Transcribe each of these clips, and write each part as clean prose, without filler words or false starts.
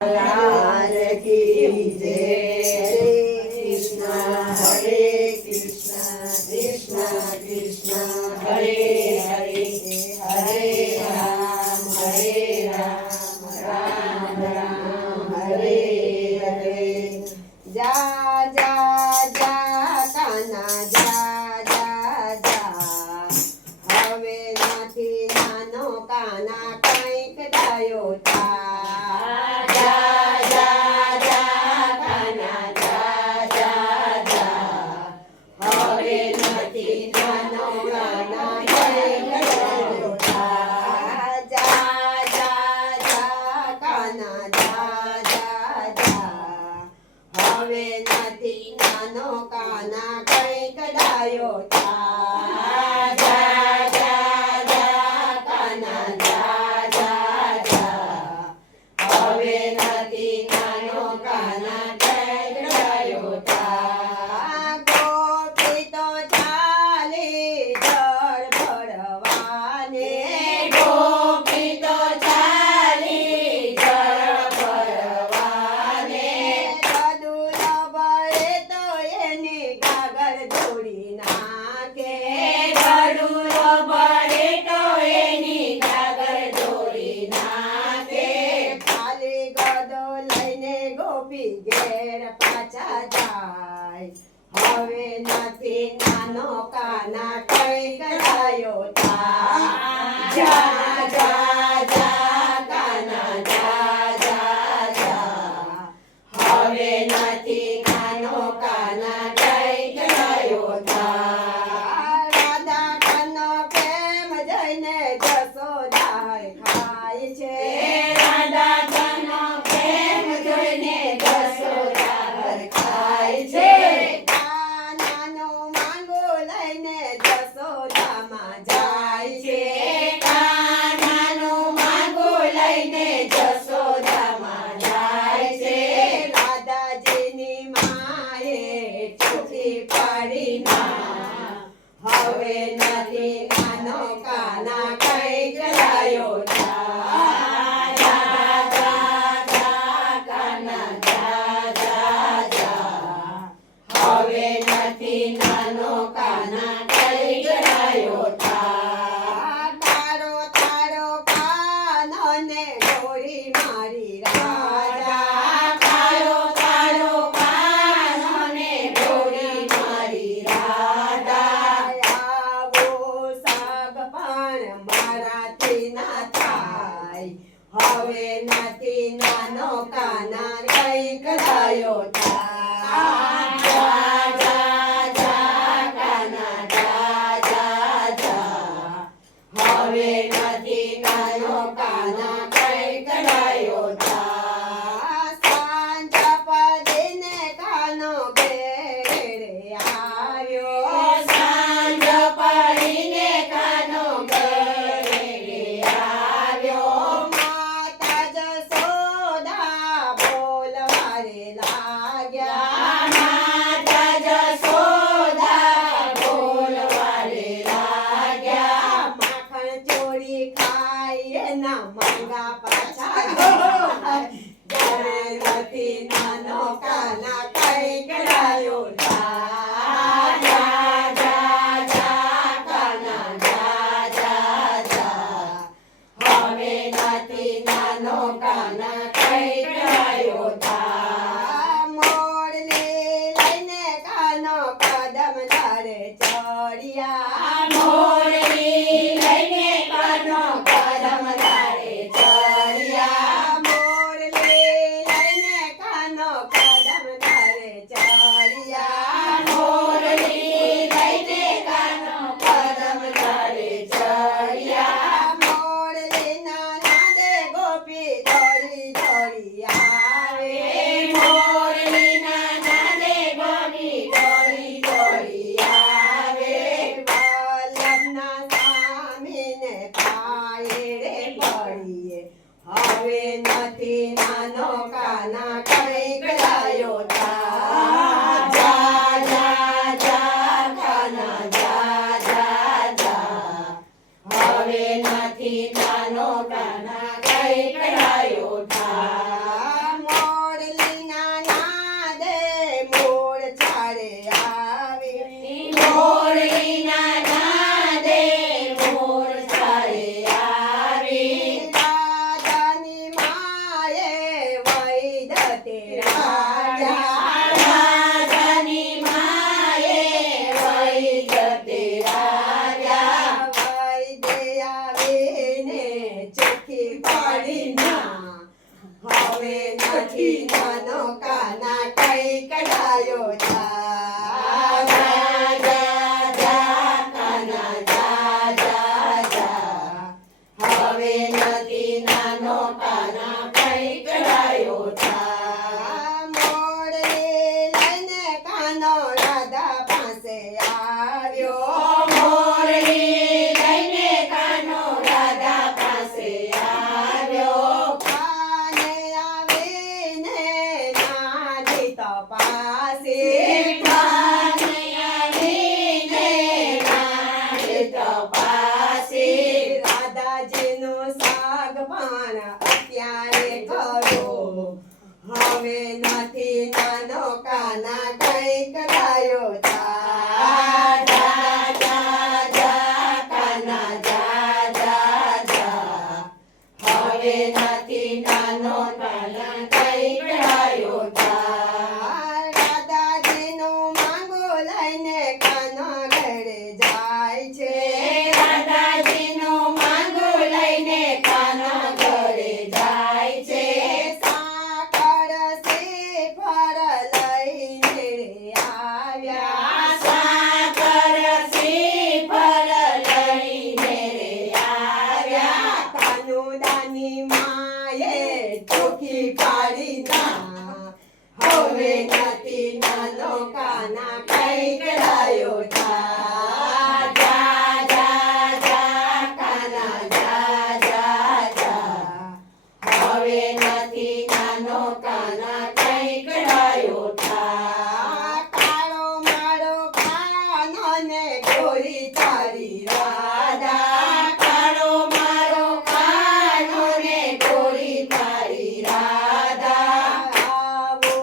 लाल की जय। हरे कृष्ण कृष्ण कृष्ण हरे हरे, हरे राम राम राम हरे हरे। जा जा जा काना जा जा जा, હવે નથી નાનો કાના કંઈક ડાયો થા। હવે નથી નાનો કાના કંઈક ડાયો થા। જા જા જા કાના જા જા જા, હવે નથી નાનો કાના કંઈક ડાયો થા। ગોપી તો ચાલી જળ ભરવાને, ગોપી તો ચાલી જળ ભરવાને। ગડુલો બળે તો એની ગાગર જોડી નાખે। ખાલી ગદો લઈને ગોપી ઘેર પાછા જાય। હવે નથી નાનો કાના કંઈક ડાયો થા। જા જા જા કાના જા જા જા, હવે નથી નાનો કાના કંઈક ડાયો થા। રાધા કનો પ્રેમ જઈને જશોદા ખાય છે। રાધા કનો પ્રેમ જોઈને જશોદા ખાય છે। કાનાનો માંગો લઈને જશોદામાં જાય છે। કાનાનો માંગો લઈને જશોદામાં જાય છે। રાધાજીની માએ છૂટી પડી ના, હવે નથી નાનો કાના કંઈક ડાયો થા। જા જા જા કાના જા જા જા, હવે નથી નાનો કાના કંઈક ડાયો થા। તારો તારો કાનો ને ગોળી મારી રાજા। તારો તારો કાનો ને ગોળી મારી રાજા। આવો સાગ પણ મારાથી ના થાય, હવે નથી નાનો કાના કંઈક ડાયો થા। જા જા જા કાના જા જા જા, હવે નથી નાનો કાના કંઈક ડાયો થા। સાંજ પડીને કાનો ઘેરે આવ્યો। સાંજ પડીને કાનો ઘેરે આવ્યો। માતા જશોદા બોલવા રે લાગ્યા। માતા જશોદા બોલવા રે લાગ્યા। માખણ ચોરી ખાઈ એના માંગા પાછા જાય। હવે નથી નાનો કાના કંઈક ડાયો થા। જા જા જા કાના જા જા જા, હવે નથી નાનો કાના કંઈક ડાયો થા। મોરલી લઈને કાનો કદમ ધારે ચડ્યા। મોરલી લઈને કાનો કદમ ધારે ચડ્યા। મોરલી લઈને કાનો કદમ ધારે ચડ્યા। મોરલી લઈને કાનો કદમ ધારે ચડ્યા। મોરલીના નાદે ગોપી દોડી દોડી આવે। મોરલીના નાદે ગોપી દોડી દોડી આવે। વલ્લભના સ્વામીને પાયરે પડીએ, હવે નથી નાનો કાના કંઈક ડાયો થા। જા જા જા કાના જા જા જા, હવે નથી નાનો કાના કંઈક ડાયો થા। હવે નથી નાનો કાના કઈ કઢાયો જા જા જા જા કાના જા જા જા હવે નથી નાનો કાના કઈ કઢાયો જા મોરલી લઈને કાનો રાધા પાસે આવ્યો મોરલી લઈને કાનો રાધા પાસે આવ્યો કાને આવીને નાની તપાસી કાને આવીને નાની તપાસી રાધાજીનું સાગવાન અત્યારે કરો હવે નથી નાનો કાના કઈ કરાયો જા જા જા જા કાના જા જા જા હવે નથી નાનો કાના કઈ કરાયો જા રાધાજીનું માંગુ લઈને કાનો ઘરે જાય છે રાધાજીનું માંગુ લઈને કાનો ઘરે જાય છે સાકર શ્રીફળ લઈને આવ્યા સાકર શ્રીફળ લઈને આવ્યા કાનુડાની માએ ચોખી પાડી ના હવે નથી નાનો કાના કઈ કરાયો જા જા જા જા કાના જા જા જા હવે નથી નાનો કાના કઈ કઢાયો જા કાળો મારો કાનો ને ગોરી તારી રાધા કાળો મારો કાનો ને ગોરી તારી રાધા આવો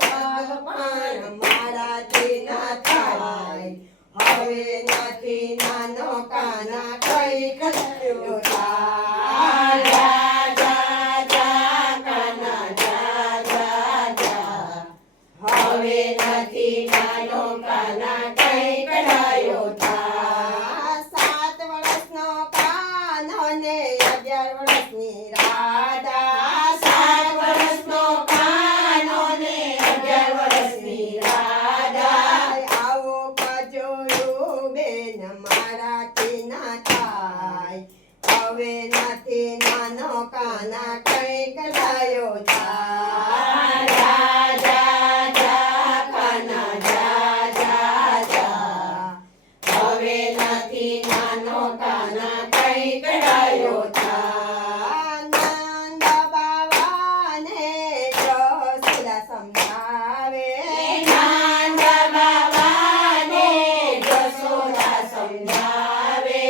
સાગવાન મારાથી ના થાય હવે નથી નાનો કાના કઈ કઢાયો જા જા જા જા કાના જા જા જા હવે નથી નાનો કાના કઈ કઢાયો જા 7 વર્ષનો કાનો ને 11 વર્ષની રાધા 7 વર્ષનો કાનો ને 11 વર્ષની રાધા આવો કજોયું બેન મારાથી ના થાય હવે નથી નાનો કાના કઈ કઢાયો જા જા જા જા કાના જા જા જા હવે નથી નાનો કાના કઈ કઢાયો જા નંદ બાવાને જસોદા સમજાવે નંદ બાવાને જસોદા સમજાવે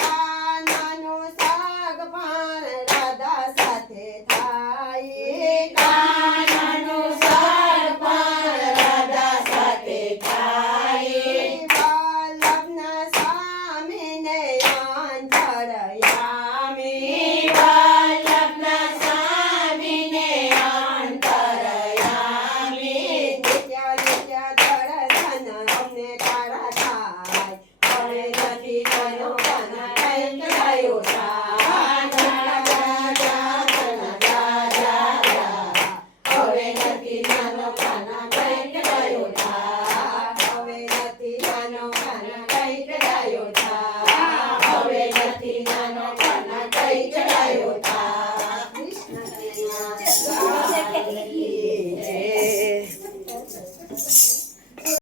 કાનાનું સાગવાન રાધા સાથે થાય કાનાનું સાગવાન રાધા સાથે થાય વલ્લભના સ્વામીને અંતરયામી વલ્લભના સ્વામીને અંતરયામી નિત્ય નિત્ય દર્શન અમને તારા થાય હવે નથી નાનો કાના કઈ કઢાયો જા જા જા જા કાના જા જા જા હવે નથી નાનો કાના કઈ કઢાયો જા હવે નથી નાનો કાના કઈ કઢાયો જા હવે નથી નાનો કાના કઈ કઢાયો